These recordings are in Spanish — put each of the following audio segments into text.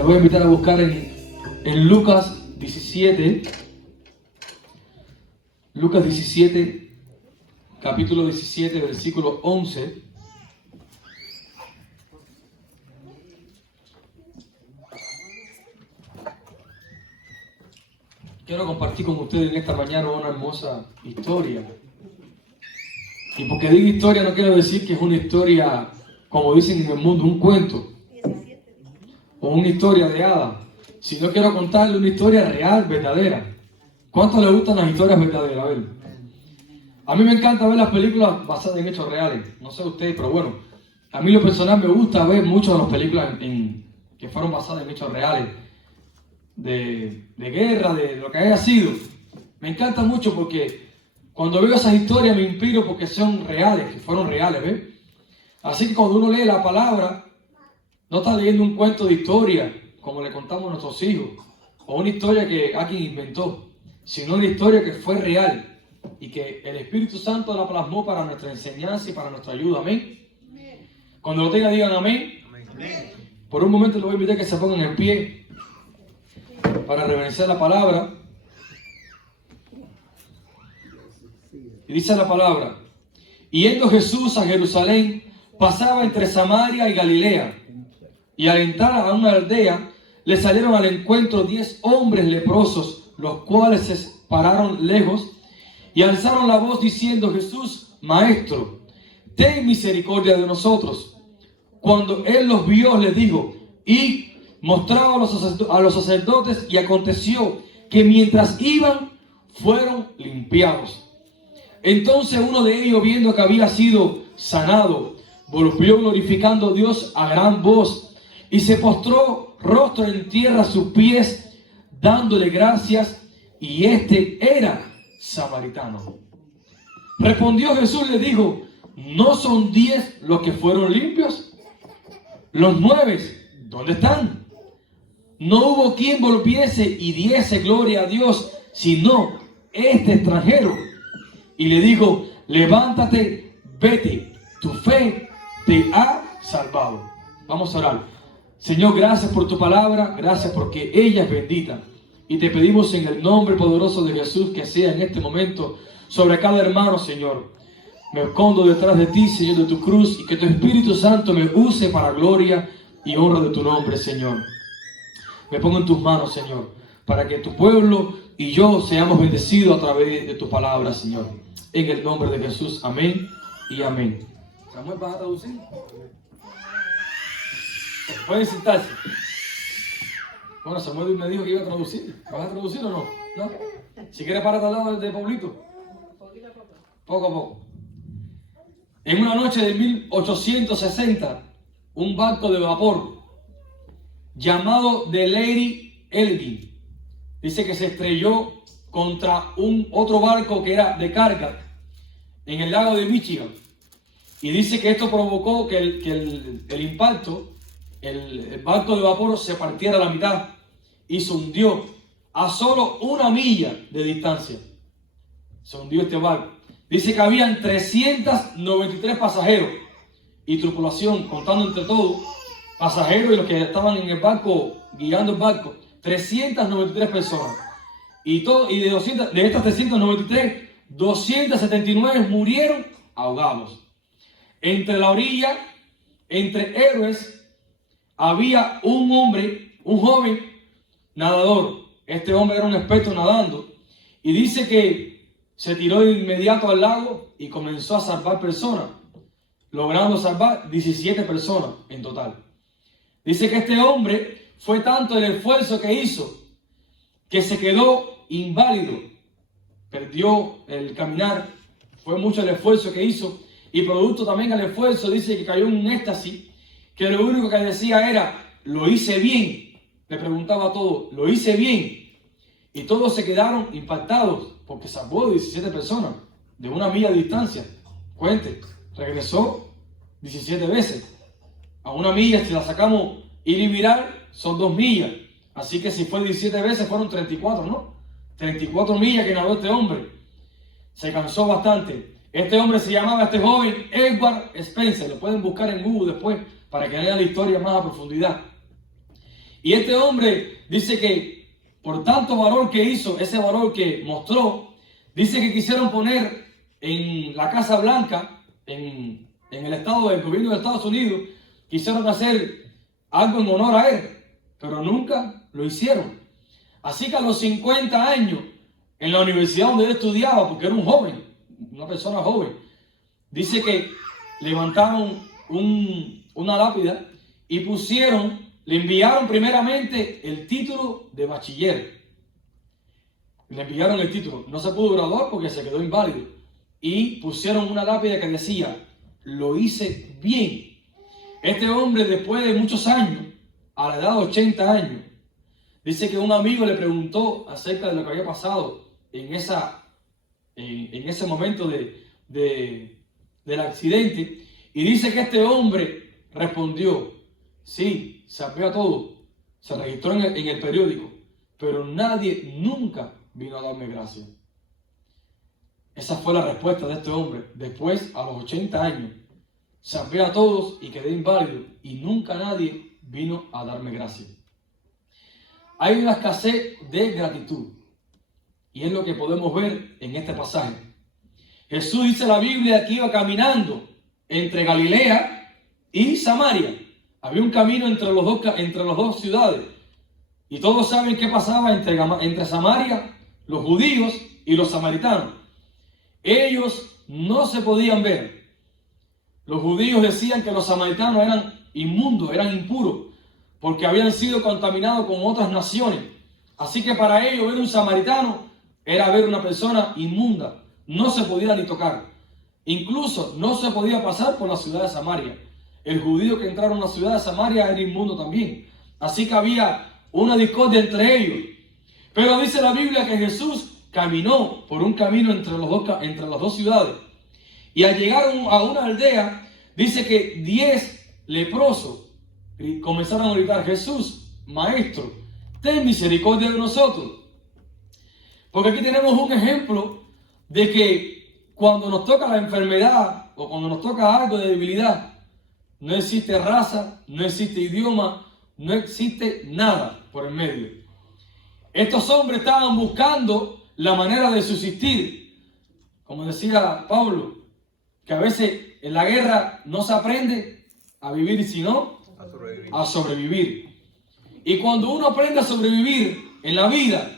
Les voy a invitar a buscar en Lucas 17. Lucas 17, capítulo 17, versículo 11. Quiero compartir con ustedes en esta mañana una hermosa historia. Y porque digo historia no quiero decir que es una historia, como dicen en el mundo, un cuento o una historia de hadas, sino quiero contarle una historia real, verdadera. ¿Cuánto les gustan las historias verdaderas? A mí me encanta ver las películas basadas en hechos reales. No sé ustedes, pero bueno, a mí lo personal me gusta ver muchas de las películas que fueron basadas en hechos reales. De guerra, de lo que haya sido. Me encanta mucho porque cuando veo esas historias me inspiro porque son reales, que fueron reales, ¿ves? Así que cuando uno lee la palabra, no está leyendo un cuento de historia, como le contamos a nuestros hijos, o una historia que alguien inventó, sino una historia que fue real y que el Espíritu Santo la plasmó para nuestra enseñanza y para nuestra ayuda, ¿amén? Cuando lo tengan, digan amén. Amén. Por un momento les voy a invitar a que se pongan en pie para reverenciar la palabra. Y dice la palabra: y yendo Jesús a Jerusalén, pasaba entre Samaria y Galilea, y al entrar a una aldea, le salieron al encuentro 10 hombres leprosos, los cuales se pararon lejos y alzaron la voz diciendo: Jesús, Maestro, ten misericordia de nosotros. Cuando él los vio, les dijo: y mostraba a los sacerdotes, y aconteció que mientras iban, fueron limpiados. Entonces uno de ellos, viendo que había sido sanado, volvió glorificando a Dios a gran voz, y se postró rostro en tierra a sus pies, dándole gracias, y este era samaritano. Respondió Jesús y le dijo: ¿no son 10 los que fueron limpios? Los 9, ¿dónde están? No hubo quien volviese y diese gloria a Dios, sino este extranjero. Y le dijo: levántate, vete, tu fe te ha salvado. Vamos a orar. Señor, gracias por tu palabra, gracias porque ella es bendita. Y te pedimos en el nombre poderoso de Jesús que sea en este momento sobre cada hermano, Señor. Me escondo detrás de ti, Señor, de tu cruz, y que tu Espíritu Santo me use para gloria y honra de tu nombre, Señor. Me pongo en tus manos, Señor, para que tu pueblo y yo seamos bendecidos a través de tu palabra, Señor. En el nombre de Jesús, amén y amén. Samuel, ¿vas a traducir? Pueden sentarse. Bueno, Samuel me dijo que iba a traducir. ¿Vas a traducir o no? ¿No? Si quieres, párate al lado de Pablito. Poco a poco. En una noche de 1860, un barco de vapor llamado The Lady Elgin, dice que se estrelló contra otro barco que era de carga en el lago de Michigan. Y dice que esto provocó que el impacto, el barco de vapor se partiera a la mitad y se hundió a solo 1 milla de distancia. Se hundió este barco. Dice que habían 393 pasajeros y tripulación, contando entre todos, pasajeros y los que estaban en el barco, guiando el barco, 393 personas. Y de estas 393, 279 murieron ahogados. Entre la orilla, entre héroes, había un hombre, un joven nadador. Este hombre era un experto nadando. Y dice que se tiró de inmediato al lago y comenzó a salvar personas, logrando salvar 17 personas en total. Dice que este hombre fue tanto el esfuerzo que hizo que se quedó inválido, perdió el caminar, fue mucho el esfuerzo que hizo, y producto también del esfuerzo dice que cayó en un éxtasis, que lo único que decía era: lo hice bien. Le preguntaba a todos: lo hice bien. Y todos se quedaron impactados porque salvó 17 personas de 1 milla de distancia. Cuente, regresó 17 veces. A 1 milla, si la sacamos ir y virar, son 2 millas. Así que si fue 17 veces, fueron 34, ¿no? 34 millas que nadó este hombre. Se cansó bastante. Este hombre se llamaba, este joven, Edward Spencer. Lo pueden buscar en Google después para que lean la historia más a profundidad. Y este hombre dice que por tanto valor que hizo, ese valor que mostró, dice que quisieron poner en la Casa Blanca, en el estado del gobierno de Estados Unidos, quisieron hacer algo en honor a él, pero nunca lo hicieron. Así que a los 50 años, en la universidad donde él estudiaba, porque era un joven, una persona joven, dice que levantaron una lápida y le enviaron primeramente el título de bachiller. Le enviaron el título, no se pudo graduar porque se quedó inválido. Y pusieron una lápida que decía, lo hice bien. Este hombre, después de muchos años, a la edad de 80 años, dice que un amigo le preguntó acerca de lo que había pasado en ese momento del accidente. Y dice que este hombre respondió, sí, sabía todo, se registró en el periódico, pero nadie nunca vino a darme gracias. Esa fue la respuesta de este hombre. Después, a los 80 años, salvé a todos y quedé inválido y nunca nadie vino a darme gracias. Hay una escasez de gratitud y es lo que podemos ver en este pasaje. Jesús, dice la Biblia, que iba caminando entre Galilea y Samaria. Había un camino entre las dos ciudades y todos saben qué pasaba entre Samaria, los judíos y los samaritanos. Ellos no se podían ver. Los judíos decían que los samaritanos eran inmundos, eran impuros, porque habían sido contaminados con otras naciones. Así que para ellos ver un samaritano era ver una persona inmunda. No se podía ni tocar. Incluso no se podía pasar por la ciudad de Samaria. El judío que entrara en la ciudad de Samaria era inmundo también. Así que había una discordia entre ellos. Pero dice la Biblia que Jesús caminó por un camino entre las dos ciudades. Y al llegar a una aldea, dice que 10 leprosos comenzaron a gritar, Jesús, Maestro, ten misericordia de nosotros. Porque aquí tenemos un ejemplo de que cuando nos toca la enfermedad o cuando nos toca algo de debilidad, no existe raza, no existe idioma, no existe nada por el medio. Estos hombres estaban buscando la manera de subsistir. Como decía Pablo, que a veces en la guerra no se aprende a vivir, sino a sobrevivir. Y cuando uno aprende a sobrevivir en la vida,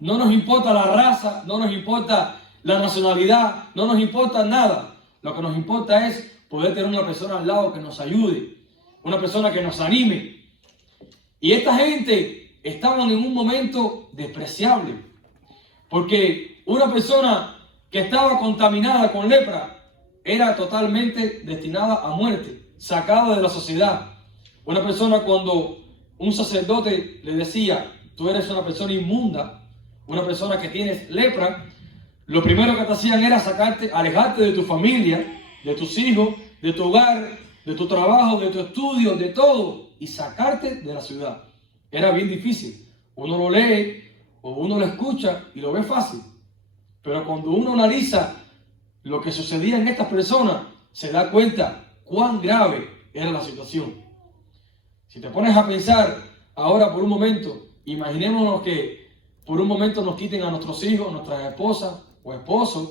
no nos importa la raza, no nos importa la nacionalidad, no nos importa nada. Lo que nos importa es poder tener una persona al lado que nos ayude, una persona que nos anime. Y esta gente estaban en un momento despreciable, porque una persona que estaba contaminada con lepra era totalmente destinada a muerte, sacada de la sociedad. Una persona, cuando un sacerdote le decía, tú eres una persona inmunda, una persona que tienes lepra, lo primero que te hacían era alejarte de tu familia, de tus hijos, de tu hogar, de tu trabajo, de tu estudio, de todo, y sacarte de la ciudad. Era bien difícil. Uno lo lee o uno lo escucha y lo ve fácil. Pero cuando uno analiza lo que sucedía en estas personas, se da cuenta cuán grave era la situación. Si te pones a pensar ahora por un momento, imaginémonos que por un momento nos quiten a nuestros hijos, nuestras esposas o esposos,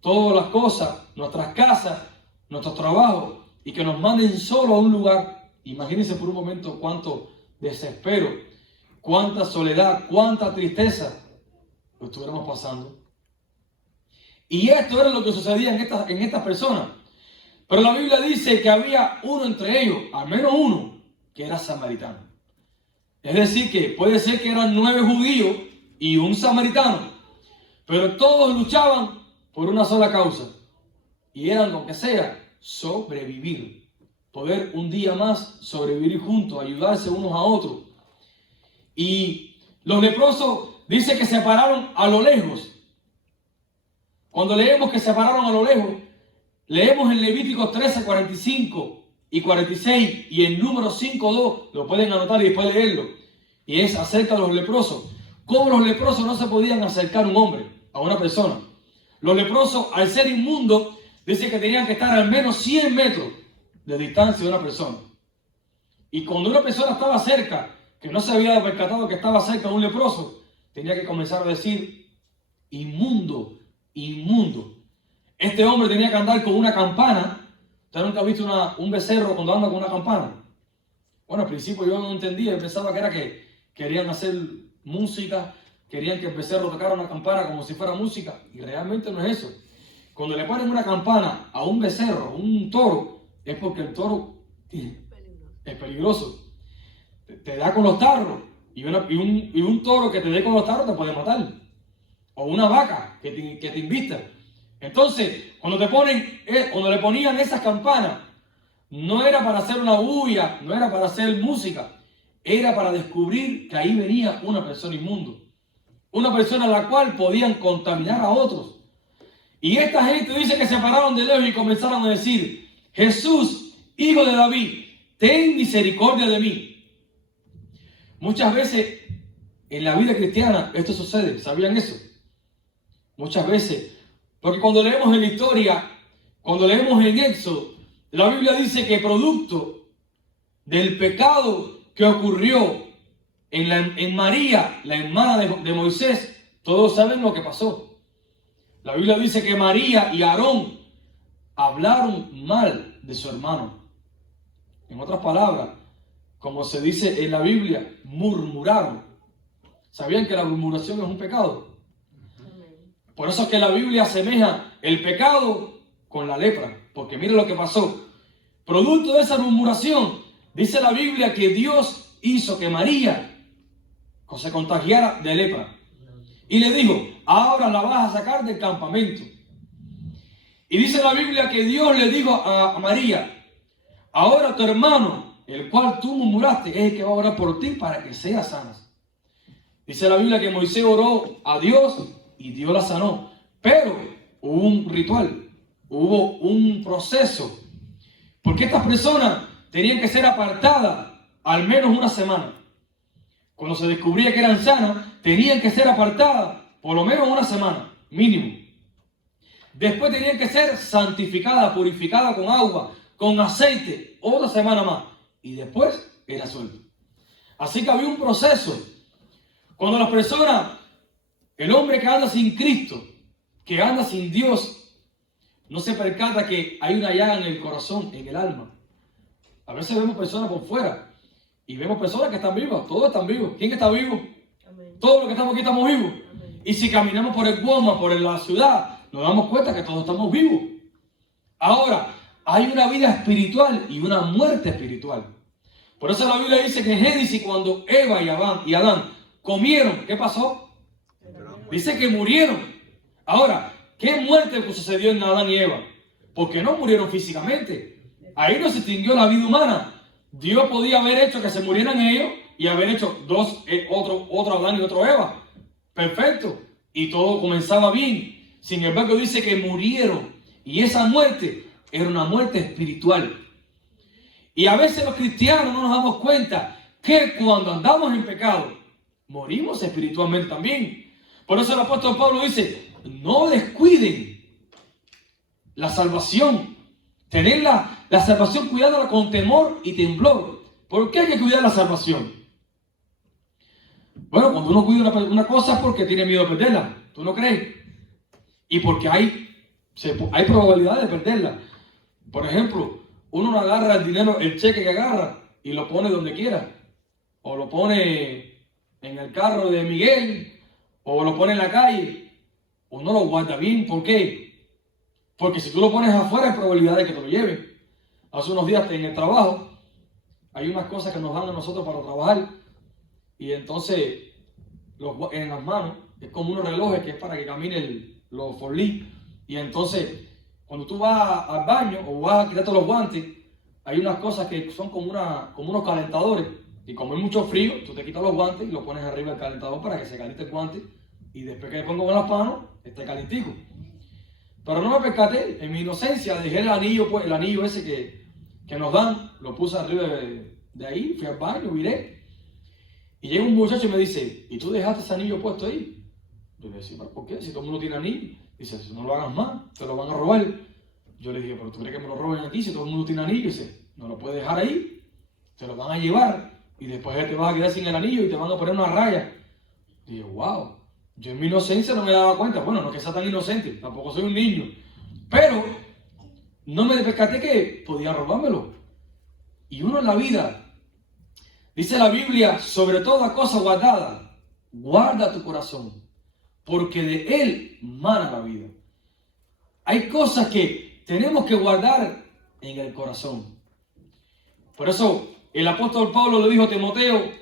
todas las cosas, nuestras casas, nuestros trabajos, y que nos manden solo a un lugar. Imagínense por un momento cuánto desespero, cuánta soledad, cuánta tristeza lo estuviéramos pasando. Y esto era lo que sucedía en estas personas. Pero la Biblia dice que había uno entre ellos, al menos uno, que era samaritano. Es decir, que puede ser que eran 9 judíos y un samaritano, pero todos luchaban por una sola causa. Y era, lo que sea, sobrevivir. Poder un día más sobrevivir juntos, ayudarse unos a otros. Y los leprosos dice que se pararon a lo lejos. Cuando leemos que se pararon a lo lejos, leemos en Levíticos 13, 45 y 46 y en Números 5, 2, lo pueden anotar y después leerlo. Y es acerca de los leprosos. Cómo los leprosos no se podían acercar a un hombre, a una persona. Los leprosos, al ser inmundos, dice que tenían que estar al menos 100 metros de distancia de una persona. Y cuando una persona estaba cerca, que no se había percatado que estaba cerca de un leproso, tenía que comenzar a decir, inmundo, inmundo. Este hombre tenía que andar con una campana. ¿Usted nunca ha visto un becerro cuando anda con una campana? Bueno, al principio yo no entendía, yo pensaba que era que querían hacer música, querían que el becerro tocara una campana como si fuera música, y realmente no es eso. Cuando le ponen una campana a un becerro, a un toro, es porque el toro es peligroso. Te da con los tarros, y un toro que te dé con los tarros te puede matar. O una vaca que te invista. Entonces, cuando le ponían esas campanas, no era para hacer una bulla, no era para hacer música, era para descubrir que ahí venía una persona inmundo. Una persona a la cual podían contaminar a otros. Y esta gente dice que se pararon de lejos y comenzaron a decir, Jesús, hijo de David, ten misericordia de mí. Muchas veces en la vida cristiana esto sucede, ¿sabían eso? Muchas veces, porque cuando leemos en la historia, cuando leemos en Éxodo, la Biblia dice que producto del pecado que ocurrió en María, la hermana de Moisés, todos saben lo que pasó. La Biblia dice que María y Aarón hablaron mal de su hermano. En otras palabras, como se dice en la Biblia, murmuraron. ¿Sabían que la murmuración es un pecado? Por eso es que la Biblia asemeja el pecado con la lepra. Porque mire lo que pasó. Producto de esa murmuración, dice la Biblia que Dios hizo que María se contagiara de lepra. Y le dijo, ahora la vas a sacar del campamento. Y dice la Biblia que Dios le dijo a María, ahora tu hermano, el cual tú murmuraste, es el que va a orar por ti para que seas sana. Dice la Biblia que Moisés oró a Dios y Dios la sanó. Pero hubo un ritual, hubo un proceso. Porque estas personas tenían que ser apartadas al menos una semana. Cuando se descubría que eran sanas, tenían que ser apartadas por lo menos una semana, mínimo. Después tenían que ser santificadas, purificadas con agua, con aceite, otra semana más. Y después era suelto. Así que había un proceso. Cuando las personas, el hombre que anda sin Cristo, que anda sin Dios, no se percata que hay una llaga en el corazón, en el alma. A veces vemos personas por fuera y vemos personas que están vivas, todos están vivos. ¿Quién está vivo? Amén. Todos los que estamos aquí estamos vivos. Amén. Y si caminamos por el Guama, por la ciudad, nos damos cuenta que todos estamos vivos. Ahora, hay una vida espiritual y una muerte espiritual. Por eso la Biblia dice que en Génesis, cuando Eva y Adán comieron, ¿qué pasó? Dice que murieron. Ahora, ¿qué muerte sucedió en Adán y Eva? Porque no murieron físicamente. Ahí no se extinguió la vida humana. Dios podía haber hecho que se murieran ellos y haber hecho otro Adán y otro Eva. Perfecto. Y todo comenzaba bien. Sin embargo, dice que murieron. Y esa muerte era una muerte espiritual. Y a veces los cristianos no nos damos cuenta que cuando andamos en pecado, morimos espiritualmente también. Por eso el apóstol Pablo dice, no descuiden la salvación. Tener la salvación, cuidándola con temor y temblor. ¿Por qué hay que cuidar la salvación? Bueno, cuando uno cuida una cosa es porque tiene miedo de perderla. ¿Tú no crees? Y porque hay probabilidad de perderla. Por ejemplo, uno no agarra el dinero, el cheque que agarra y lo pone donde quiera. O lo pone en el carro de Miguel, o lo pone en la calle. Uno lo guarda bien. ¿Por qué? Porque si tú lo pones afuera hay probabilidad de que te lo lleven. Hace unos días en el trabajo hay unas cosas que nos dan a nosotros para trabajar. Y entonces en las manos es como unos relojes que es para que caminen los forlí. Y entonces cuando tú vas al baño o vas a quitarte los guantes, hay unas cosas que son como unos calentadores. Y como hay mucho frío, tú te quitas los guantes y los pones arriba del calentador para que se caliente el guante. Y después que le pongo en las manos, esté calentico. Pero no me percaté, en mi inocencia dejé el anillo ese que nos dan, lo puse arriba de ahí, fui al baño, viré. Y llega un muchacho y me dice, ¿y tú dejaste ese anillo puesto ahí? Yo le decía, ¿pero por qué? Si todo el mundo tiene anillo. Dice, si no lo hagas más, te lo van a robar. Yo le dije, ¿pero tú crees que me lo roben aquí si todo el mundo tiene anillo? Dice, no lo puedes dejar ahí, te lo van a llevar. y después te vas a quedar sin el anillo y te van a poner una raya. Y dije, wow, yo en mi inocencia no me daba cuenta. Bueno, no que sea tan inocente, tampoco soy un niño, pero no me percaté que podía robármelo. Y uno en la vida, dice la Biblia, sobre toda cosa guardada, guarda tu corazón, porque de él mana la vida. Hay cosas que tenemos que guardar en el corazón. Por eso el apóstol Pablo le dijo a Timoteo,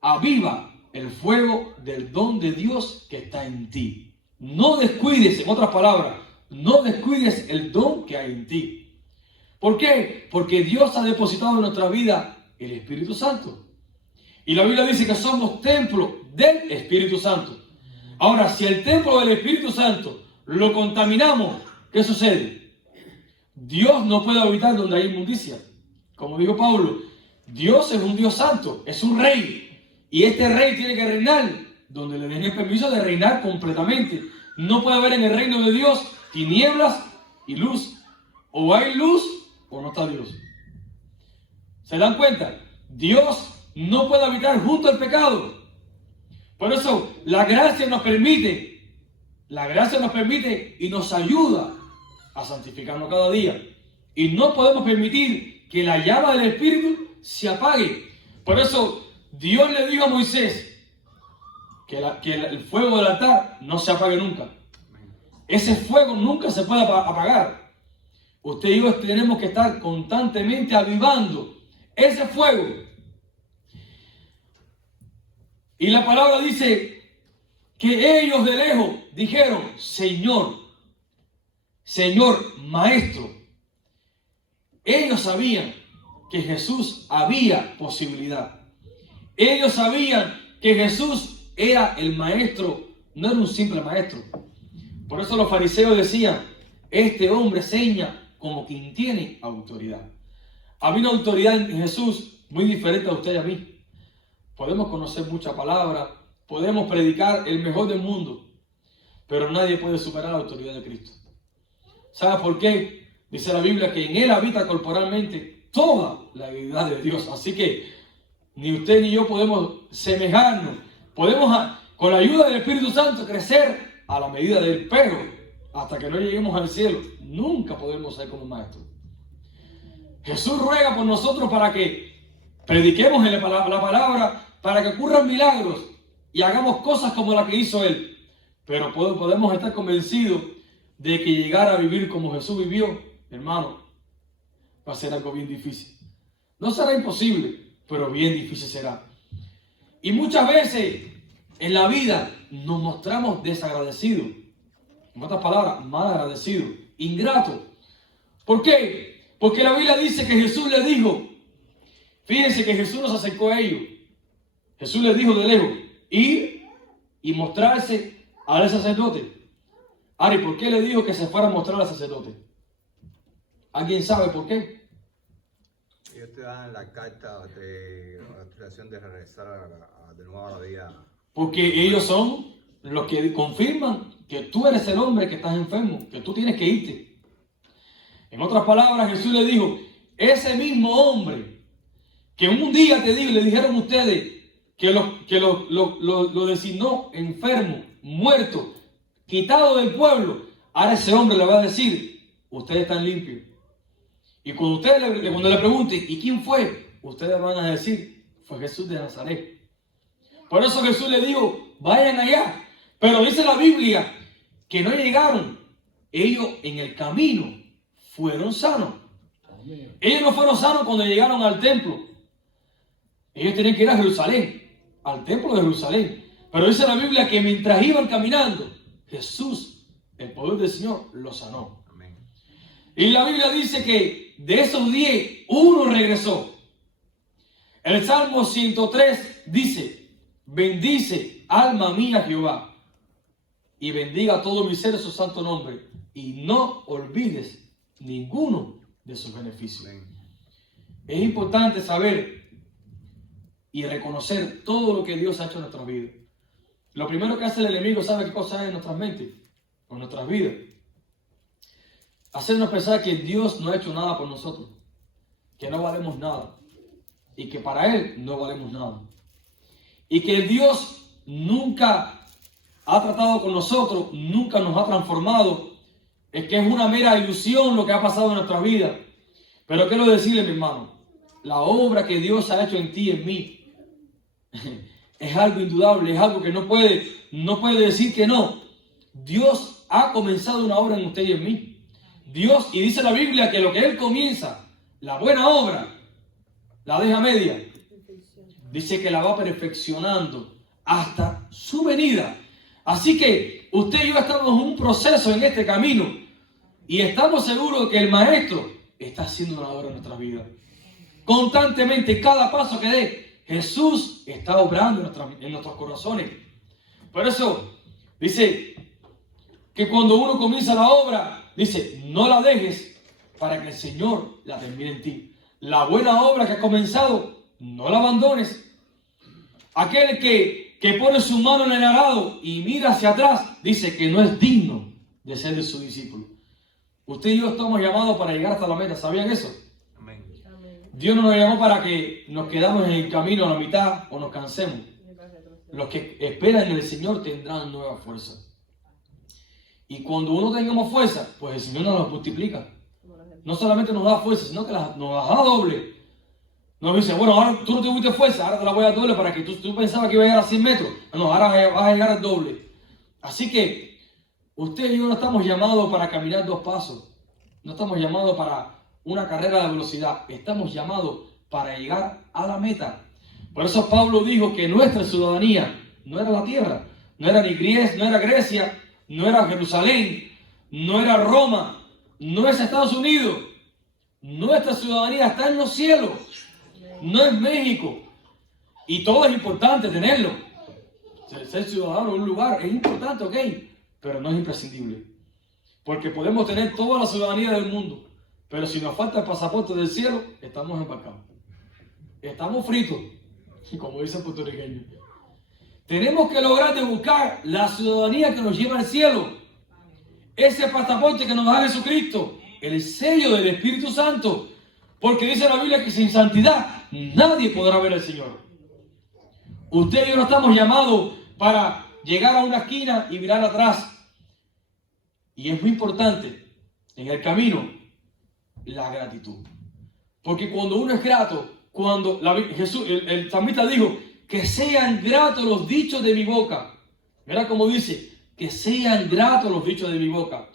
aviva el fuego del don de Dios que está en ti. No descuides, en otras palabras, no descuides el don que hay en ti. ¿Por qué? Porque Dios ha depositado en nuestra vida el Espíritu Santo. Y la Biblia dice que somos templo del Espíritu Santo. Ahora, si el templo del Espíritu Santo lo contaminamos, ¿qué sucede? Dios no puede habitar donde hay inmundicia. Como dijo Pablo, Dios es un Dios santo, es un rey. Y este rey tiene que reinar donde le den el permiso de reinar completamente. No puede haber en el reino de Dios tinieblas y luz. O hay luz o no está Dios. ¿Se dan cuenta? Dios no puede habitar junto al pecado. Por eso la gracia nos permite y nos ayuda a santificarnos cada día. Y no podemos permitir que la llama del Espíritu se apague. Por eso Dios le dijo a Moisés que el fuego del altar no se apague nunca. Ese fuego nunca se puede apagar. Usted y yo tenemos que estar constantemente avivando ese fuego. Y la palabra dice que ellos de lejos dijeron, Señor, Señor, Maestro. Ellos sabían que Jesús había posibilidad. Ellos sabían que Jesús era el maestro, no era un simple maestro. Por eso los fariseos decían, este hombre seña como quien tiene autoridad. Había una autoridad en Jesús muy diferente a usted y a mí. Podemos conocer mucha palabra, podemos predicar el mejor del mundo, pero nadie puede superar la autoridad de Cristo. ¿Sabe por qué? Dice la Biblia que en Él habita corporalmente toda la deidad de Dios. Así que ni usted ni yo podemos semejarnos. Podemos, con la ayuda del Espíritu Santo, crecer a la medida del perro hasta que no lleguemos al cielo. Nunca podemos ser como maestros. Jesús ruega por nosotros para que prediquemos la palabra, para que ocurran milagros y hagamos cosas como la que hizo Él. Pero podemos estar convencidos de que llegar a vivir como Jesús vivió, hermano, va a ser algo bien difícil. No será imposible, pero bien difícil será. Y muchas veces en la vida nos mostramos desagradecidos. En otras palabras, mal agradecidos, ingratos. ¿Por qué? Porque la Biblia dice que Jesús le dijo, fíjense que Jesús nos acercó a ellos. Jesús les dijo de lejos, ir y mostrarse al sacerdote. Ari, ¿por qué le dijo que se fuera a mostrar al sacerdote? ¿Alguien sabe por qué? Ellos te dan la carta de autorización de regresar de nuevo a la vida. Porque ellos son los que confirman que tú eres el hombre que estás enfermo, que tú tienes que irte. En otras palabras, Jesús le dijo, ese mismo hombre que un día le dijeron ustedes que lo designó enfermo, muerto, quitado del pueblo, ahora ese hombre le va a decir, ustedes están limpios. Y cuando le pregunten, ¿y quién fue? Ustedes van a decir, fue Jesús de Nazaret. Por eso Jesús le dijo, vayan allá. Pero dice la Biblia que no llegaron. Ellos en el camino fueron sanos. Ellos no fueron sanos cuando llegaron al templo. Ellos tenían que ir a Jerusalén, al templo de Jerusalén. Pero dice la Biblia que mientras iban caminando, Jesús, el poder del Señor, los sanó. Amén. Y la Biblia dice que de esos 10, uno regresó. El Salmo 103 dice, bendice alma mía Jehová, y bendiga todo mi ser su santo nombre, y no olvides ninguno de sus beneficios. Amén. Es importante saber y reconocer todo lo que Dios ha hecho en nuestras vidas. Lo primero que hace el enemigo, ¿sabe qué cosa hay en nuestras mentes? En nuestras vidas. Hacernos pensar que Dios no ha hecho nada por nosotros, que no valemos nada. y que para Él no valemos nada. Y que Dios nunca ha tratado con nosotros, nunca nos ha transformado. Es que es una mera ilusión lo que ha pasado en nuestra vida. Pero quiero decirle, mi hermano, la obra que Dios ha hecho en ti y en mí es algo indudable, es algo que no puede decir que no. Dios ha comenzado una obra en usted y en mí. Dios, y dice la Biblia que lo que Él comienza, la buena obra, la deja media. Dice que la va perfeccionando hasta su venida. Así que usted y yo estamos en un proceso en este camino y estamos seguros de que el Maestro está haciendo una obra en nuestra vida. Constantemente, cada paso que dé, Jesús está obrando en nuestros corazones. Por eso dice que cuando uno comienza la obra, dice, no la dejes para que el Señor la termine en ti. La buena obra que has comenzado, no la abandones. Aquel que pone su mano en el arado y mira hacia atrás, dice que no es digno de ser de su discípulo. Usted y yo estamos llamados para llegar hasta la meta. ¿Sabían eso? Amén. Dios no nos llamó para que nos quedamos en el camino a la mitad o nos cansemos. Los que esperan en el Señor tendrán nueva fuerza. Y cuando uno tengamos fuerza, pues el Señor nos la multiplica. No solamente nos da fuerza, sino que nos la da doble. Nos dice, bueno, ahora tú no tuviste fuerza, ahora te la voy a dar doble para que tú pensabas que iba a llegar a 100 metros. No, ahora vas a llegar al doble. Así que usted y yo no estamos llamados para caminar 2 pasos. No estamos llamados para una carrera de velocidad. Estamos llamados para llegar a la meta. Por eso Pablo dijo que nuestra ciudadanía no era la tierra. No era ni Grecia, no era Jerusalén, no era Roma, no es Estados Unidos. Nuestra ciudadanía está en los cielos. No es México. Y todo es importante tenerlo. Ser ciudadano de un lugar es importante, ok, pero no es imprescindible. Porque podemos tener toda la ciudadanía del mundo, pero si nos falta el pasaporte del cielo, estamos embarcados. Estamos fritos, como dice el puertorriqueño. Tenemos que lograr de buscar la ciudadanía que nos lleva al cielo. Ese pasaporte que nos da Jesucristo, el sello del Espíritu Santo. Porque dice la Biblia que sin santidad nadie podrá ver al Señor. Usted y yo no estamos llamados para llegar a una esquina y mirar atrás. Y es muy importante en el camino la gratitud. Porque cuando uno es grato, cuando el salmista dijo que sean gratos los dichos de mi boca. Mira cómo dice, que sean gratos los dichos de mi boca.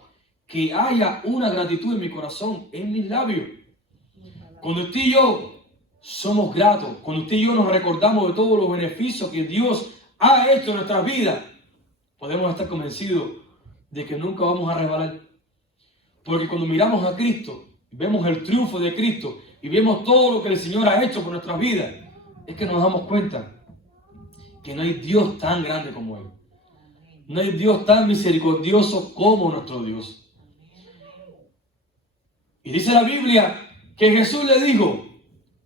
Que haya una gratitud en mi corazón, en mis labios. Cuando usted y yo somos gratos, cuando usted y yo nos recordamos de todos los beneficios que Dios ha hecho en nuestras vidas, podemos estar convencidos de que nunca vamos a resbalar. Porque cuando miramos a Cristo, vemos el triunfo de Cristo y vemos todo lo que el Señor ha hecho por nuestras vidas, es que nos damos cuenta que no hay Dios tan grande como Él. No hay Dios tan misericordioso como nuestro Dios. Y dice la Biblia que Jesús le dijo,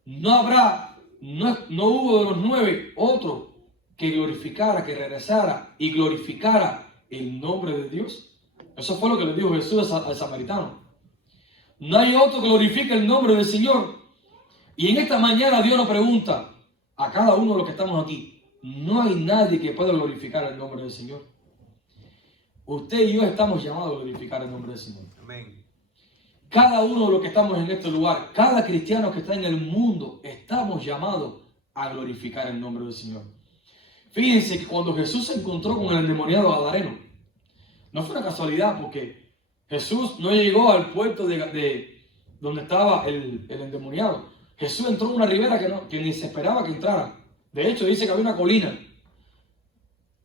no hubo de los 9 otro que glorificara, que regresara y glorificara el nombre de Dios. Eso fue lo que le dijo Jesús al samaritano. No hay otro que glorifique el nombre del Señor. Y en esta mañana Dios nos pregunta a cada uno de los que estamos aquí, no hay nadie que pueda glorificar el nombre del Señor. Usted y yo estamos llamados a glorificar el nombre del Señor. Amén. Cada uno de los que estamos en este lugar, cada cristiano que está en el mundo, estamos llamados a glorificar el nombre del Señor. Fíjense que cuando Jesús se encontró con el endemoniado Gadareno, no fue una casualidad, porque Jesús no llegó al puerto de donde estaba el endemoniado. Jesús entró en una ribera que ni se esperaba que entrara. De hecho, dice que había una colina.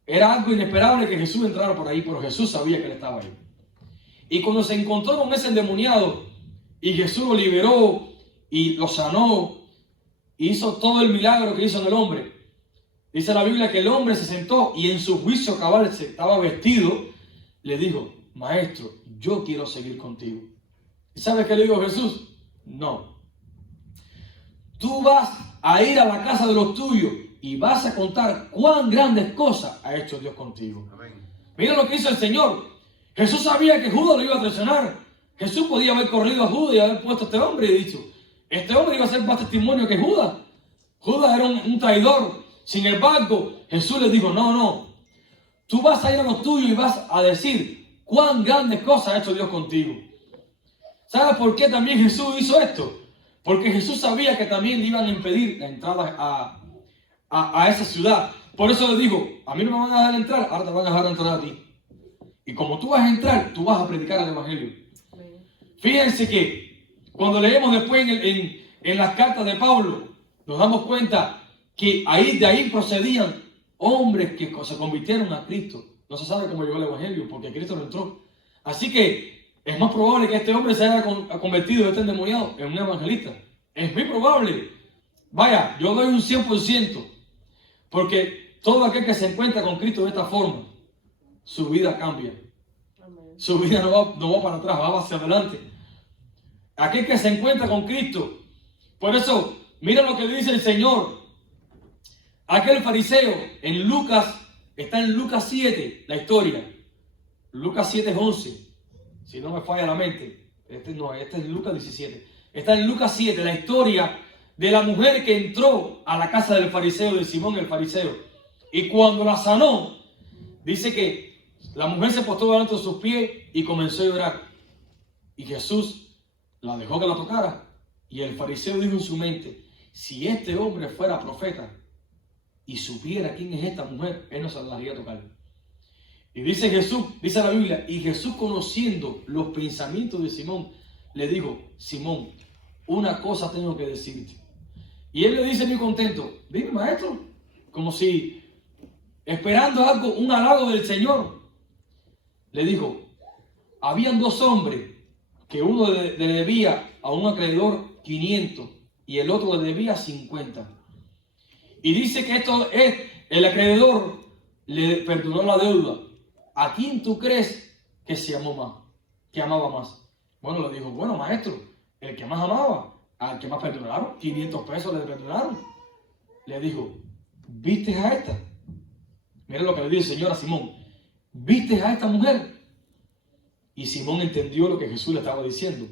Era algo inesperable que Jesús entrara por ahí, pero Jesús sabía que él estaba ahí. Y cuando se encontró con ese endemoniado y Jesús lo liberó y lo sanó, hizo todo el milagro que hizo en el hombre. Dice la Biblia que el hombre se sentó y en su juicio cabal se estaba vestido, le dijo, maestro, yo quiero seguir contigo. ¿Y sabes qué le dijo Jesús? No. Tú vas a ir a la casa de los tuyos y vas a contar cuán grandes cosas ha hecho Dios contigo. Amén. Mira lo que hizo el Señor. Jesús sabía que Judas lo iba a traicionar. Jesús podía haber corrido a Judas y haber puesto a este hombre y dicho, este hombre iba a ser más testimonio que Judas. Judas era un traidor. Sin embargo, Jesús le dijo, no, tú vas a ir a lo tuyo y vas a decir cuán grandes cosas ha hecho Dios contigo. ¿Sabes por qué también Jesús hizo esto? Porque Jesús sabía que también le iban a impedir la entrada a esa ciudad. Por eso le dijo, a mí no me van a dejar entrar, ahora te van a dejar entrar a ti. Y como tú vas a entrar, tú vas a predicar el Evangelio. Fíjense que cuando leemos después en las cartas de Pablo, nos damos cuenta que de ahí procedían hombres que se convirtieron a Cristo. No se sabe cómo llegó el Evangelio, porque Cristo no entró. Así que es más probable que este hombre se haya convertido, este endemoniado, en un evangelista. Es muy probable. Vaya, yo doy un 100%. Porque todo aquel que se encuentra con Cristo de esta forma, su vida cambia. Amén. Su vida no va para atrás, va hacia adelante. Aquel que se encuentra con Cristo. Por eso, mira lo que dice el Señor. Aquel fariseo en Lucas, está en Lucas 7, la historia. Lucas 7:11. Si no me falla la mente. Este es Lucas 17. Está en Lucas 7, la historia de la mujer que entró a la casa del fariseo, de Simón el fariseo. Y cuando la sanó, dice que la mujer se postró delante de sus pies y comenzó a llorar. Y Jesús la dejó que la tocara. Y el fariseo dijo en su mente, si este hombre fuera profeta y supiera quién es esta mujer, él no se la haría tocar. Y dice Jesús, dice la Biblia, y Jesús conociendo los pensamientos de Simón, le dijo, Simón, una cosa tengo que decirte. Y él le dice muy contento, dime maestro, como si esperando algo, un halago del Señor. Le dijo, habían dos hombres que uno le debía a un acreedor 500 y el otro le debía 50. Y dice que el acreedor le perdonó la deuda. ¿A quién tú crees que se amó más? Que amaba más. Bueno, le dijo, bueno maestro, el que más amaba, al que más perdonaron, 500 pesos le perdonaron. Le dijo, ¿viste a esta? Mira lo que le dice el Señor a Simón. ¿Viste a esta mujer? Y Simón entendió lo que Jesús le estaba diciendo.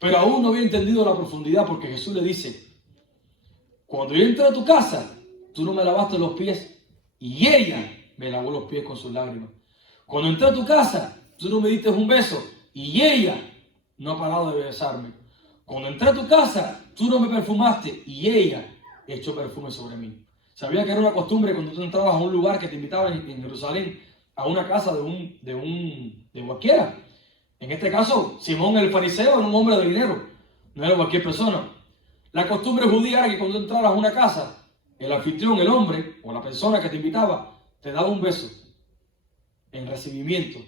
Pero aún no había entendido la profundidad porque Jesús le dice, cuando yo entré a tu casa, tú no me lavaste los pies y ella me lavó los pies con sus lágrimas. Cuando entré a tu casa, tú no me diste un beso y ella no ha parado de besarme. Cuando entré a tu casa, tú no me perfumaste y ella echó perfume sobre mí. Sabía que era una costumbre cuando tú entrabas a un lugar que te invitaban en Jerusalén, a una casa de cualquiera. En este caso, Simón el fariseo era un hombre de dinero, no era cualquier persona. La costumbre judía era que cuando entraras a una casa, el anfitrión, el hombre o la persona que te invitaba, te daba un beso en recibimiento.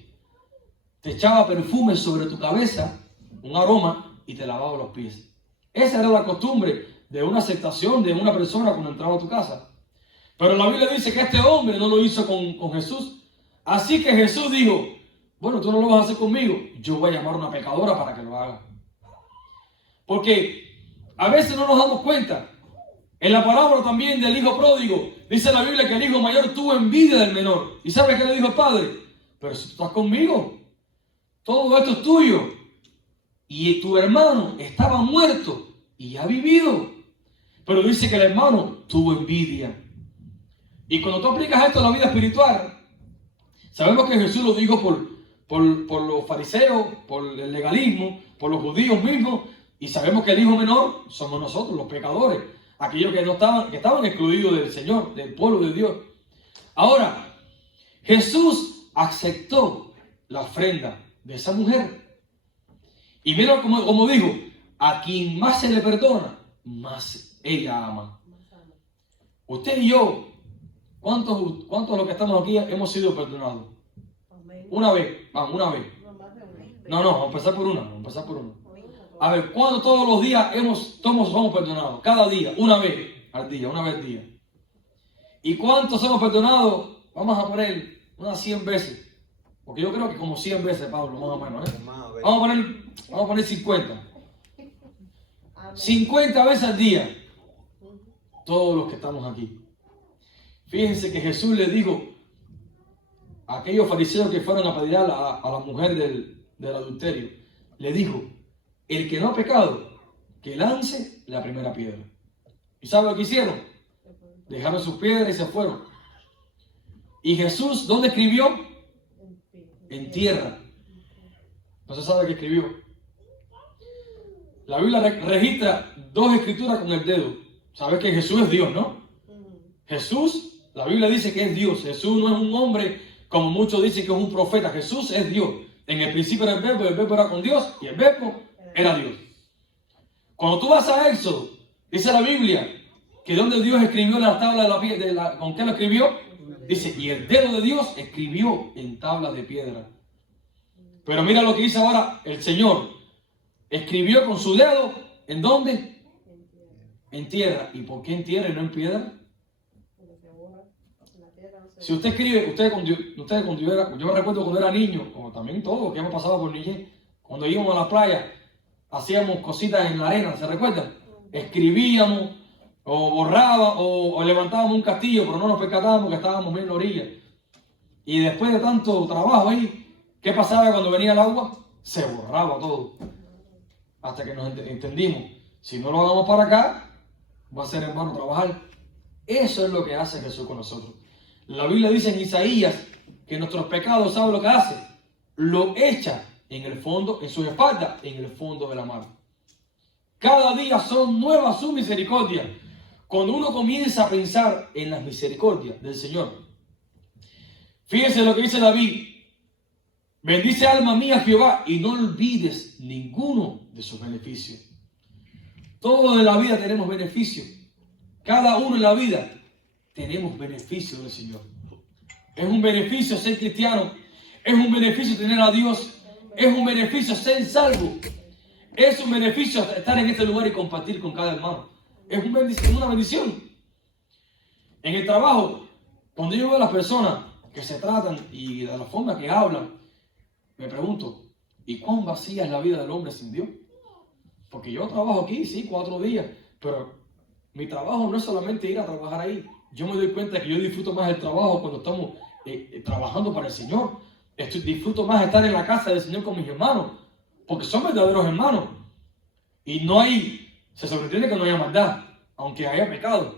Te echaba perfume sobre tu cabeza, un aroma, y te lavaba los pies. Esa era la costumbre de una aceptación de una persona cuando entraba a tu casa. Pero la Biblia dice que este hombre no lo hizo con Jesús. Así que Jesús dijo, bueno, tú no lo vas a hacer conmigo, yo voy a llamar a una pecadora para que lo haga. Porque a veces no nos damos cuenta. En la parábola también del hijo pródigo, dice la Biblia que el hijo mayor tuvo envidia del menor. ¿Y sabes qué le dijo el padre? Pero si tú estás conmigo, todo esto es tuyo. Y tu hermano estaba muerto y ha vivido. Pero dice que el hermano tuvo envidia. Y cuando tú aplicas esto a la vida espiritual, sabemos que Jesús lo dijo por los fariseos, por el legalismo, por los judíos mismos. Y sabemos que el hijo menor somos nosotros, los pecadores. Aquellos que estaban excluidos del Señor, del pueblo de Dios. Ahora, Jesús aceptó la ofrenda de esa mujer. Y mira como dijo, a quien más se le perdona, más ella ama. Usted y yo, ¿cuántos de los que estamos aquí hemos sido perdonados? Una vez, vamos, una vez. No, vamos a empezar por una, A ver, ¿cuántos todos los días somos perdonados? Cada día, una vez al día. ¿Y cuántos somos perdonados? Vamos a poner unas 100 veces. Porque yo creo que como 100 veces, Pablo, más o menos. Vamos a poner 50. 50 veces al día. Todos los que estamos aquí. Fíjense que Jesús le dijo a aquellos fariseos que fueron a pedir a la mujer del adulterio. Le dijo, el que no ha pecado, que lance la primera piedra. ¿Y sabe lo que hicieron? Dejaron sus piedras y se fueron. ¿Y Jesús dónde escribió? En tierra. No se sabe qué escribió. La Biblia registra 2 escrituras con el dedo. Sabes que Jesús es Dios, ¿no? Jesús, la Biblia dice que es Dios. Jesús no es un hombre como muchos dicen que es un profeta. Jesús es Dios. En el principio era el verbo era con Dios y el verbo era Dios. Cuando tú vas a Éxodo, dice la Biblia que donde Dios escribió en la tabla de la piedra, ¿con qué lo escribió? Dice, y el dedo de Dios escribió en tablas de piedra. Pero mira lo que dice ahora el Señor. Escribió con su dedo, ¿en dónde? En tierra. ¿Y por qué en tierra y no en piedra? Si usted escribe, yo me recuerdo cuando era niño, como también todo lo que hemos pasado por niñez, cuando íbamos a la playa, hacíamos cositas en la arena, ¿se recuerdan? Escribíamos, o borrábamos, o levantábamos un castillo, pero no nos percatábamos que estábamos en la orilla. Y después de tanto trabajo ahí, ¿qué pasaba cuando venía el agua? Se borraba todo. Hasta que nos entendimos, si no lo hagamos para acá, va a ser en vano trabajar. Eso es lo que hace Jesús con nosotros. La Biblia dice en Isaías que nuestros pecados, ¿sabe lo que hace? Lo echa en el fondo, en sus espaldas, en el fondo de la mar. Cada día son nuevas sus misericordias. Cuando uno comienza a pensar en las misericordias del Señor, fíjense lo que dice David. Bendice alma mía Jehová y no olvides ninguno de sus beneficios. Todos en la vida tenemos beneficios. Cada uno en la vida tenemos beneficios del Señor. Es un beneficio ser cristiano. Es un beneficio tener a Dios. Es un beneficio ser salvo. Es un beneficio estar en este lugar y compartir con cada hermano. Es una bendición. En el trabajo, cuando yo veo a las personas que se tratan y de la forma que hablan, me pregunto, ¿y cuán vacía es la vida del hombre sin Dios? Porque yo trabajo aquí, sí, 4 días, pero mi trabajo no es solamente ir a trabajar ahí. Yo me doy cuenta que yo disfruto más el trabajo cuando estamos trabajando para el Señor. Disfruto más estar en la casa del Señor con mis hermanos, porque son verdaderos hermanos. Y se sobreentiende que no haya maldad, aunque haya pecado.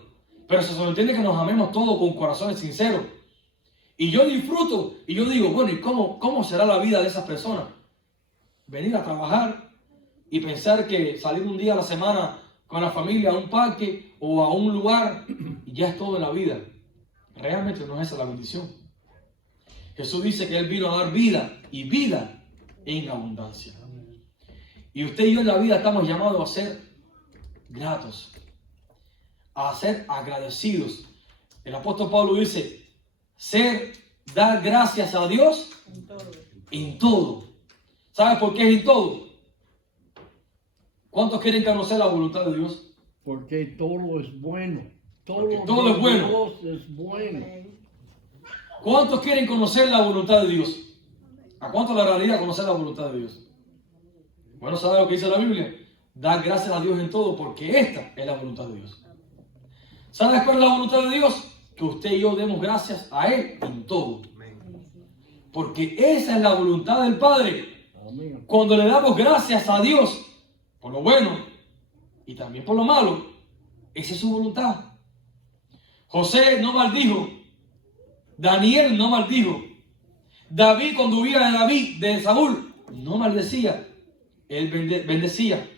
Pero se sobreentiende que nos amemos todos con corazones sinceros. Y yo disfruto, y yo digo, bueno, ¿y cómo será la vida de esas personas? Venir a trabajar y pensar que salir un día a la semana con la familia a un parque o a un lugar y ya es todo en la vida. Realmente no es esa la bendición. Jesús dice que Él vino a dar vida y vida en abundancia. Y usted y yo en la vida estamos llamados a ser gratos, a ser agradecidos. El apóstol Pablo dice, dar gracias a Dios en todo. ¿Sabe por qué es en todo? ¿Cuántos quieren conocer la voluntad de Dios? Porque todo es bueno. Todo es bueno. Dios es bueno. ¿Cuántos quieren conocer la voluntad de Dios? ¿A cuánto le agradaría conocer la voluntad de Dios? Bueno, ¿sabe lo que dice la Biblia? Dar gracias a Dios en todo, porque esta es la voluntad de Dios. ¿Sabes cuál es la voluntad de Dios? Que usted y yo demos gracias a Él en todo. Porque esa es la voluntad del Padre. Amén. Cuando le damos gracias a Dios por lo bueno y también por lo malo, esa es su voluntad. José no maldijo. Daniel no maldijo. David, cuando huía de Saúl, no maldecía. Él bendecía.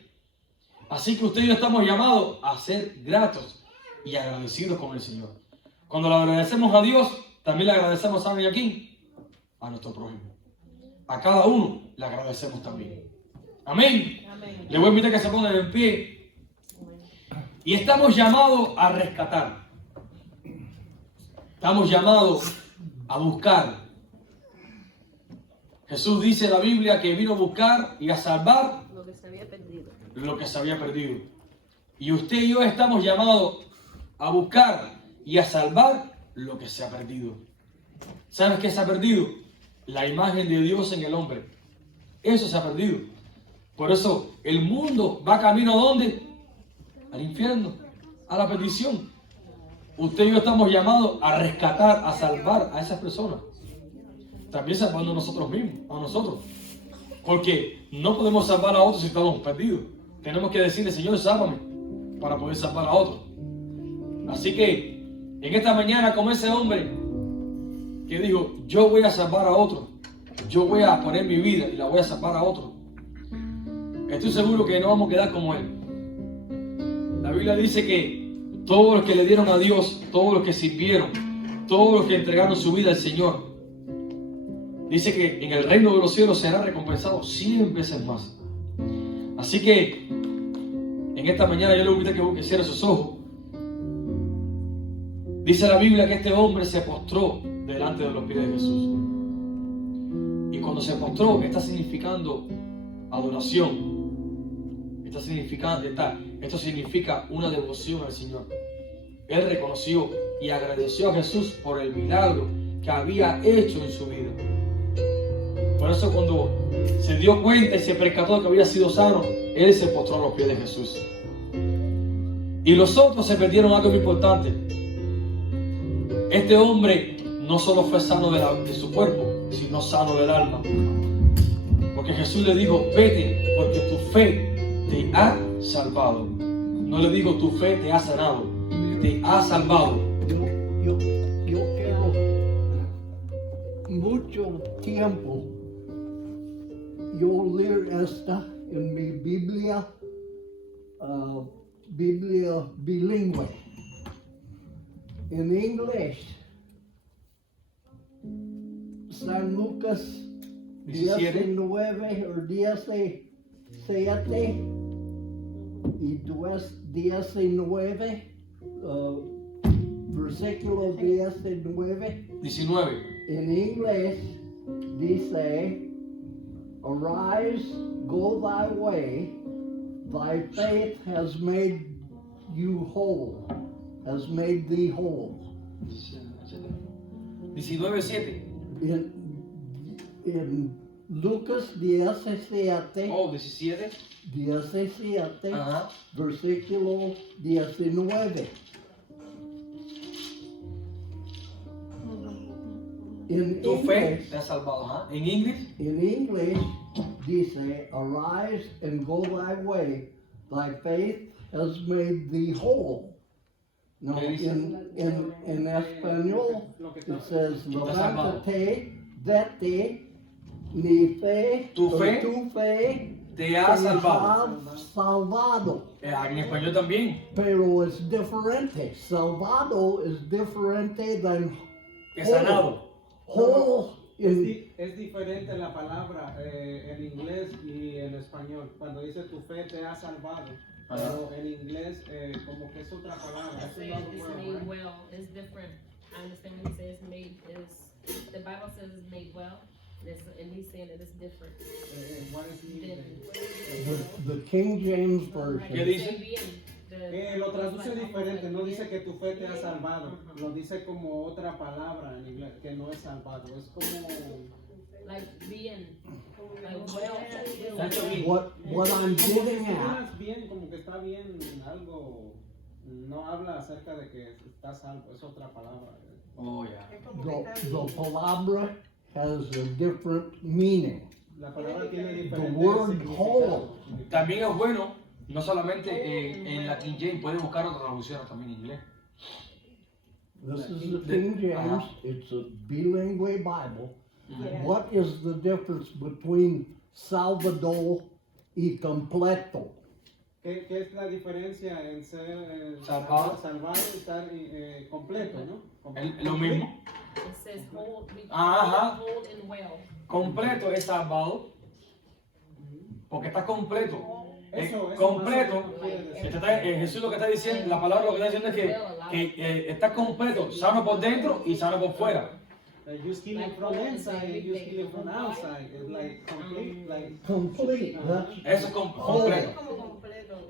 Así que usted y yo estamos llamados a ser gratos y agradecidos con el Señor. Cuando le agradecemos a Dios, también le agradecemos a aquí, a nuestro prójimo. A cada uno le agradecemos también. Amén. Amén. Le voy a invitar a que se pongan en pie. Y estamos llamados a rescatar. Estamos llamados a buscar. Jesús dice en la Biblia que vino a buscar y a salvar lo que se había perdido. Lo que se había perdido. Y usted y yo estamos llamados a buscar y a salvar lo que se ha perdido. ¿Sabes qué se ha perdido? La imagen de Dios en el hombre. Eso se ha perdido. Por eso el mundo va camino ¿a dónde? Al infierno, a la perdición. Usted y yo estamos llamados a rescatar, a salvar a esas personas. También salvando a nosotros mismos, a nosotros. Porque no podemos salvar a otros si estamos perdidos. Tenemos que decirle, Señor, sálvame, para poder salvar a otros. Así que en esta mañana, como ese hombre que dijo, yo voy a salvar a otro, yo voy a poner mi vida y la voy a salvar a otro, estoy seguro que no vamos a quedar como él. La Biblia dice que todos los que le dieron a Dios, todos los que sirvieron, todos los que entregaron su vida al Señor, dice que en el reino de los cielos será recompensado 100 veces más. Así que en esta mañana yo le invito a que cierre sus ojos. Dice la Biblia que este hombre se postró delante de los pies de Jesús. Y cuando se postró, está significando adoración. Esto significa una devoción al Señor. Él reconoció y agradeció a Jesús por el milagro que había hecho en su vida. Por eso cuando se dio cuenta y se percató de que había sido sano, él se postró a los pies de Jesús. Y los otros se perdieron algo muy importante. Este hombre no solo fue sano de su cuerpo, sino sano del alma. Porque Jesús le dijo, vete, porque tu fe te ha salvado. No le digo, tu fe te ha sanado, te ha salvado. Yo quiero mucho tiempo yo leer esta en mi Biblia, Biblia bilingüe. En inglés, San Lucas 17. 19 o 17 y 19, versículo 19. 19. En inglés dice, arise, go thy way, thy faith has made you whole, has made thee whole. 19:7. En Lucas 17, Oh, 17. 17, Ajá. versículo 19. En Tu fe inglés, te ha salvado. Ajá. En inglés. in English dice, arise and go thy way, thy faith has made thee whole. Now, ¿Qué dice? in español, it says, salvado. levántate, vete, mi fe, Tu fe tu fe te ha salvado. salvado. En español también. Pero es diferente. Salvado es diferente than Que sanado. whole. Es diferente la palabra en inglés y en español. Cuando dice tu fe te ha salvado, pero en inglés como que es otra palabra. Es un lado It's nuevo, made ¿eh? well. It's different. I understand when he says made the Bible says it's made well, and he's saying that it's different. What is mean? The King James ¿Qué Version. dice? Lo traduce diferente, no dice que tu fe te ha salvado, lo dice como otra palabra en inglés, que no es salvado, es como... Like being, like well. Sancho bien. What I'm getting at, Suenas bien, como que está bien, algo, no habla acerca de que está salvo, es otra palabra. Oh, ya. the palabra has a different meaning. La palabra tiene The diferentes word significados. whole. También es bueno, no solamente en la King James, puede buscar otra traducción también en inglés. This is the King James. It's a bilingual Bible. What is the difference between salvador y completo? ¿Qué es la diferencia en ser Salvado. salvado y estar completo, no? Lo mismo. It says hold, Ajá. hold and well. Completo es salvado. Porque está completo. Eso Completo. más o menos quiere decir. Jesús lo que está diciendo, la palabra lo que está diciendo es que está completo, sano por dentro y sano por fuera. Like you stealing from inside, you stealing from outside. It's like complete, like Complete. Eso es completo.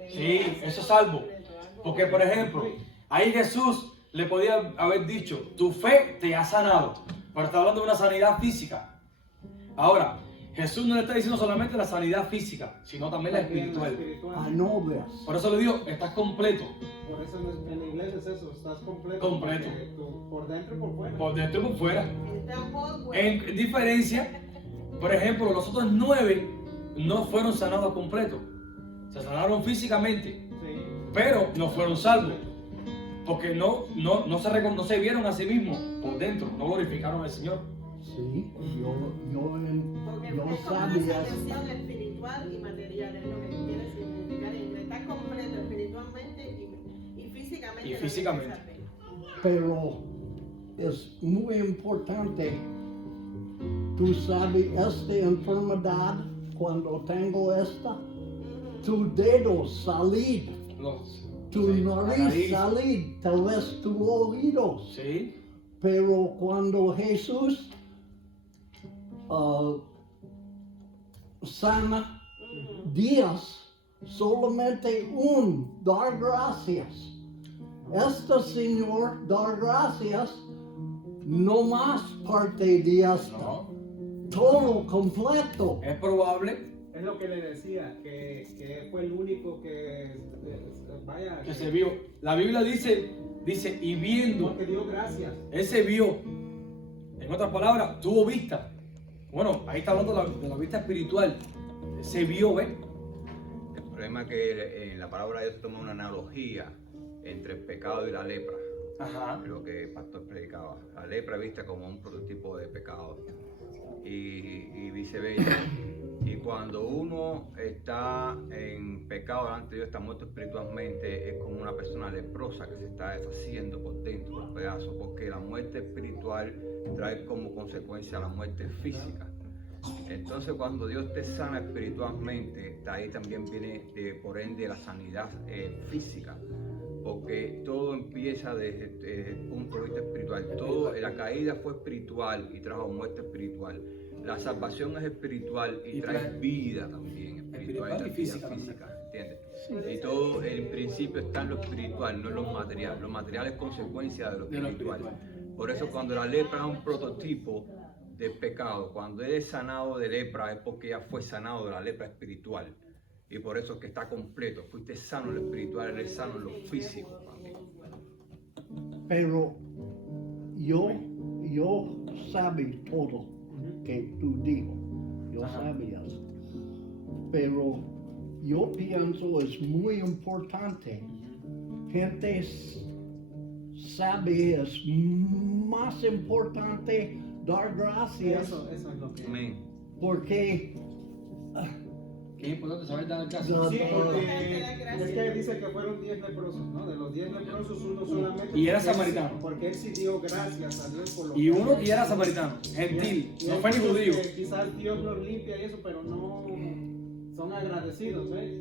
Sí, eso es salvo. Porque, por ejemplo, ahí Jesús le podía haber dicho, tu fe te ha sanado. Pero está hablando de una sanidad física. Ahora, Jesús no le está diciendo solamente la sanidad física, sino también la espiritual. I know this. Por eso le digo, estás completo. Por eso en inglés es eso, estás completo. Completo. porque por dentro y por fuera. Por dentro y por fuera. En diferencia, por ejemplo, los otros 9 no fueron sanados completos. Se sanaron físicamente, Sí. pero no fueron salvos. Porque no se vieron a sí mismos por dentro, no glorificaron al Señor. Sí, Porque yo es como una sabía. salvación espiritual y material, es lo que quiere significar en inglés. Estás completo espiritualmente y físicamente. Y físicamente. Pero es muy importante, tú sabes, esta enfermedad, cuando tengo esta, tu dedo salir, tu Sí, la nariz nariz. salir, tal vez tu oído. Sí, Pero cuando Jesús sana días, solamente dar gracias. Este Señor dar gracias, no más parte de esta, no. todo completo. Es probable Es lo que le decía, que fue el único que, vaya, que se vio. La Biblia dice, y viendo, porque dio gracias. él se vio. En otras palabras, tuvo vista. Bueno, ahí está hablando de la vista espiritual. Se vio, ¿ves? El problema es que en la palabra de Dios se toma una analogía entre el pecado y la lepra. Ajá. Lo que el pastor predicaba. La lepra es vista como un prototipo de pecado y viceversa. Y cuando uno está en pecado delante de Dios, está muerto espiritualmente, es como una persona leprosa que se está deshaciendo por dentro, por pedazos, porque la muerte espiritual trae como consecuencia la muerte física. Entonces cuando Dios te sana espiritualmente, de ahí también viene por ende la sanidad física. Porque todo empieza desde el punto de vista espiritual. La caída fue espiritual y trajo muerte espiritual. La salvación es espiritual y trae vida también espiritual y física, ¿entiendes? Y todo el principio está en lo espiritual, no en lo material. Lo material es consecuencia de lo espiritual. Por eso cuando la lepra es un prototipo del pecado, cuando eres sanado de lepra es porque ya fue sanado de la lepra espiritual. Y por eso es que está completo. Fuiste sano en lo espiritual, eres sano en lo físico también. Pero yo sabía todo que tú dijo. Yo sabía eso. Pero yo pienso es muy importante. Gente sabe es más importante dar gracias Eso es lo que... Amén. porque Que es importante saber dar el caso. No, Sí, no, porque es que dice que fueron 10 leprosos, ¿no? De los 10 leprosos, uno solamente. Y era porque él- samaritano. Porque él sí dio gracias a Dios por lo Y uno que era samaritano, gentil, Y no hay fue ni muchos judío. que quizás Dios los limpia y eso, pero no son agradecidos, ¿ves?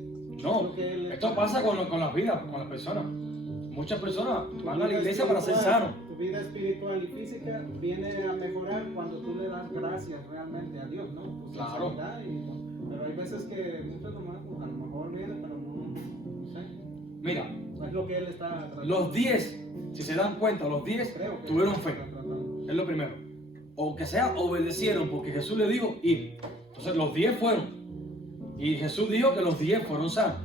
No, Porque él- esto pasa con las vidas, con las personas. Muchas personas van a la iglesia para ser sanos. Tu vida espiritual y física viene a mejorar cuando tú le das gracias realmente a Dios, ¿no? Tu Claro. sinceridad pero hay veces que muchos nomás, pues, a lo mejor viene, pero no sé. Mira, No es lo que él está tratando. los 10, si se dan cuenta, los 10 Creo que tuvieron está fe. tratando. Es lo primero. O que sea, obedecieron porque Jesús le dijo ir. Entonces los 10 fueron. Y Jesús dijo que los 10 fueron sanos.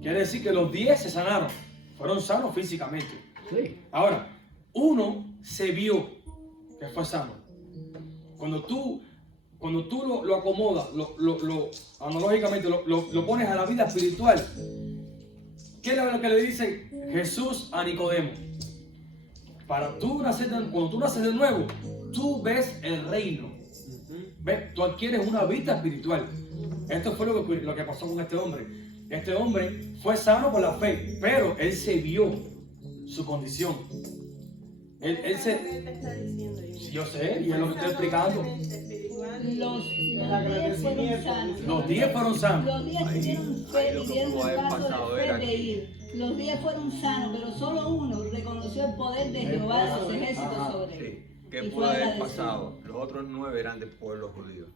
Quiere decir que los 10 se sanaron. Fueron sanos físicamente. sí, Ahora, uno se vio que fue sano. Cuando tú lo acomodas, analógicamente lo pones a la vida espiritual, ¿qué es lo que le dice Jesús a Nicodemo? Cuando tú naces de nuevo, tú ves el reino. ¿Ves? Tú adquieres una vida espiritual. Esto fue lo que pasó con este hombre. Este hombre fue sano por la fe, pero él se vio su condición. Él ¿Qué se... te está diciendo? Yo sé, y es lo que estoy explicando. Los 10 fueron sanos. Los 10 fueron sanos. Los 10 Ahí- tuvieron fe ahí lo y que dieron pudo el haber paso pasado de era fe de que- ir. Los 10 fueron sanos, pero solo uno reconoció el poder de Jehová de los ejércitos Ajá. sobre él. Sí, ¿qué Y pudo fue haber agradecido. pasado? Los otros 9 eran del pueblo judío.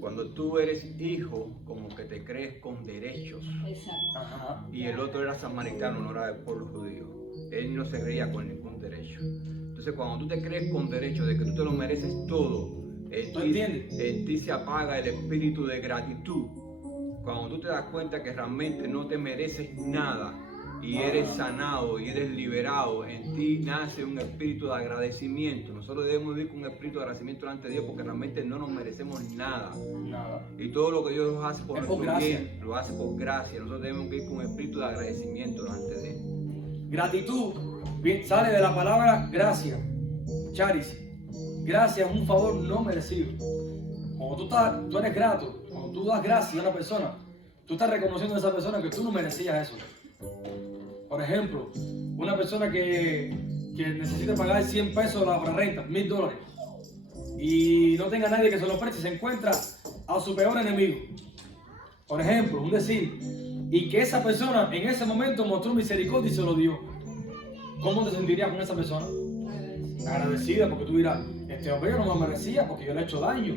Cuando tú eres hijo, como que te crees con derechos. Exacto. Ajá. Y el otro era samaritano, no era del pueblo judío. Él no se reía con ningún derecho. Entonces, cuando tú te crees con derecho de que tú te lo mereces todo, ¿Tú entiendes? en ti se apaga el espíritu de gratitud. Cuando tú te das cuenta que realmente no te mereces nada y eres sanado y eres liberado, en ti nace un espíritu de agradecimiento. Nosotros debemos vivir con un espíritu de agradecimiento delante de Dios porque realmente no nos merecemos nada. Nada. Y todo lo que Dios hace por Es por nuestro gracia. bien, lo hace por gracia. Nosotros debemos vivir con un espíritu de agradecimiento delante de Él. Gratitud sale de la palabra gracia, charis. Gracia es un favor no merecido. Cuando tú eres grato, cuando tú das gracia a una persona, tú estás reconociendo a esa persona que tú no merecías eso. Por ejemplo, una persona que necesita pagar 100 pesos la renta, $1000, y no tenga nadie que se lo preste, se encuentra a su peor enemigo. Por ejemplo, un decir, y que esa persona en ese momento mostró misericordia y se lo dio. ¿Cómo te sentirías con esa persona? Agradecida, porque tú dirás, este hombre yo no me merecía porque yo le he hecho daño.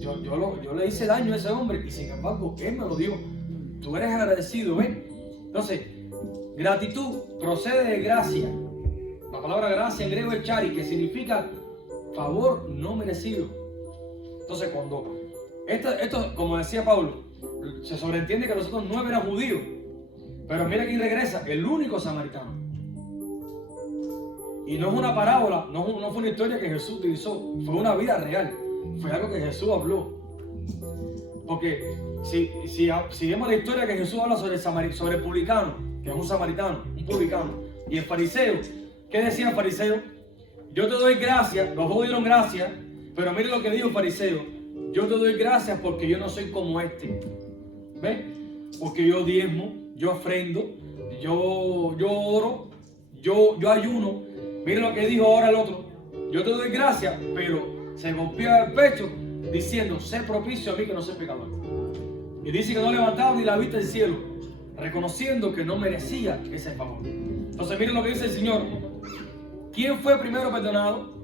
Yo le hice daño a ese hombre y sin embargo él me lo dio. Tú eres agradecido, ¿ves? Entonces, gratitud procede de gracia. La palabra gracia en griego es chari, que significa favor no merecido. Entonces, cuando esto, como decía Pablo, se sobreentiende que los otros 9 eran judíos, pero mira quién regresa, el único samaritano. Y no es una parábola, no fue una historia que Jesús utilizó, fue una vida real, fue algo que Jesús habló. Porque si vemos la historia que Jesús habla sobre el publicano, que es un samaritano, un publicano, y el fariseo, ¿qué decía el fariseo? Yo te doy gracias, los dos dieron gracias, pero mire lo que dijo el fariseo, yo te doy gracias porque yo no soy como este. ¿Ves? Porque yo diezmo, yo ofrendo, yo oro, yo ayuno. Mire lo que dijo ahora el otro. Yo te doy gracias, pero se golpeó el pecho diciendo, sé propicio a mí que no soy pecador. Y dice que no levantaba ni la vista del cielo, reconociendo que no merecía ese favor. Entonces mire lo que dice el Señor. ¿Quién fue primero perdonado?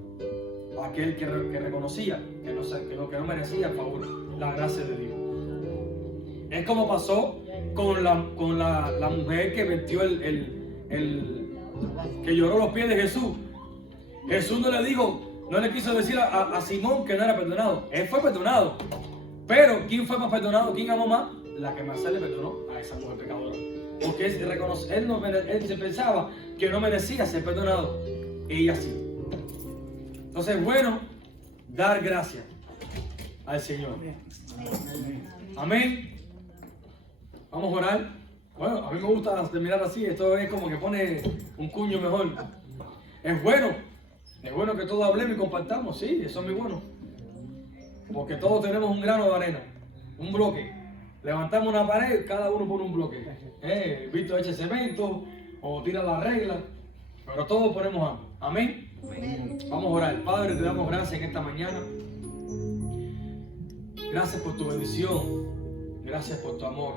Aquel que reconocía que no merecía el favor, la gracia de Dios. Es como pasó con la mujer que vertió que lloró los pies de Jesús. Jesús no le quiso decir a Simón que no era perdonado. Él fue perdonado. Pero ¿quién fue más perdonado? ¿Quién amó más? La que más se le perdonó a esa mujer pecadora. Porque él se pensaba que no merecía ser perdonado. Ella sí. Entonces es bueno dar gracias al Señor. Amén. Vamos a orar. Bueno, a mí me gusta terminar así. Esto es como que pone un cuño mejor. Es bueno que todos hablemos y compartamos. Sí, eso es muy bueno. Porque todos tenemos un grano de arena, un bloque. Levantamos una pared, cada uno pone un bloque. Víctor echa cemento o tira la regla, pero todos ponemos algo. Amén. Vamos a orar. Padre, te damos gracias en esta mañana. Gracias por tu bendición. Gracias por tu amor.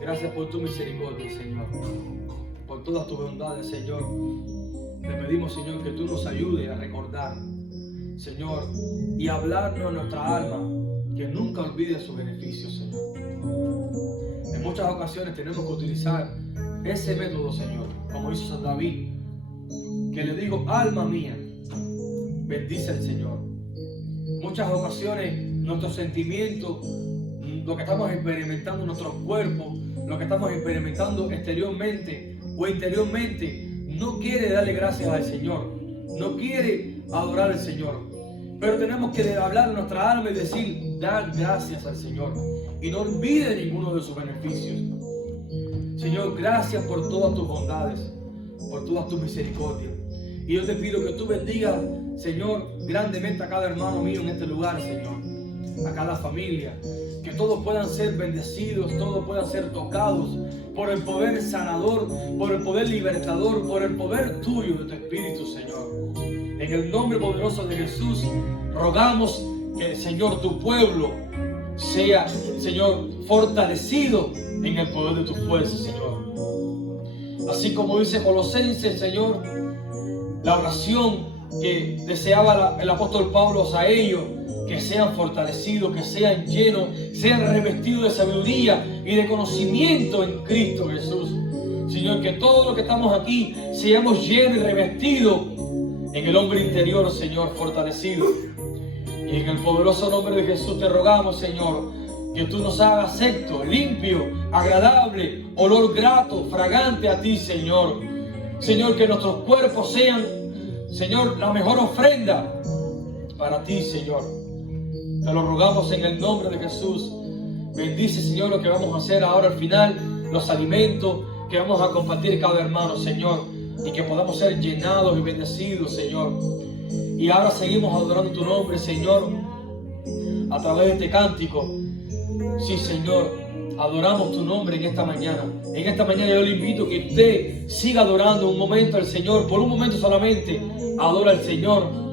Gracias por tu misericordia, Señor. Por todas tus bondades, Señor. Te pedimos, Señor, que tú nos ayudes a recordar, Señor, y hablarnos a nuestra alma, que nunca olvide sus beneficios, Señor. En muchas ocasiones tenemos que utilizar ese método, Señor, como hizo San David, que le digo, alma mía, bendice al Señor. Muchas ocasiones nuestros sentimientos, lo que estamos experimentando en nuestros cuerpos, lo que estamos experimentando exteriormente o interiormente, no quiere darle gracias al Señor, no quiere adorar al Señor. Pero tenemos que hablar en nuestra alma y decir, dar gracias al Señor y no olvide ninguno de sus beneficios. Señor, gracias por todas tus bondades, por todas tus misericordias. Y yo te pido que tú bendigas, Señor, grandemente a cada hermano mío en este lugar, Señor, a cada familia, que todos puedan ser bendecidos, todos puedan ser tocados por el poder sanador, por el poder libertador, por el poder tuyo de tu Espíritu, Señor. En el nombre poderoso de Jesús, rogamos que, Señor, tu pueblo sea, Señor, fortalecido en el poder de tu fuerza, Señor. Así como dice Colosenses, Señor, la oración que deseaba el apóstol Pablo a ellos, que sean fortalecidos, que sean llenos, sean revestidos de sabiduría y de conocimiento en Cristo Jesús. Señor, que todos los que estamos aquí seamos llenos y revestidos en el hombre interior, Señor, fortalecido. Y en el poderoso nombre de Jesús te rogamos, Señor, que tú nos hagas acepto, limpio, agradable, olor grato, fragante a ti, Señor. Señor, que nuestros cuerpos sean, Señor, la mejor ofrenda para ti, Señor. Te lo rogamos en el nombre de Jesús. Bendice, Señor, lo que vamos a hacer ahora al final, los alimentos, que vamos a compartir cada hermano, Señor, y que podamos ser llenados y bendecidos, Señor. Y ahora seguimos adorando tu nombre, Señor, a través de este cántico. Sí, Señor, adoramos tu nombre en esta mañana. En esta mañana yo le invito a que usted siga adorando un momento al Señor, por un momento solamente, adora al Señor.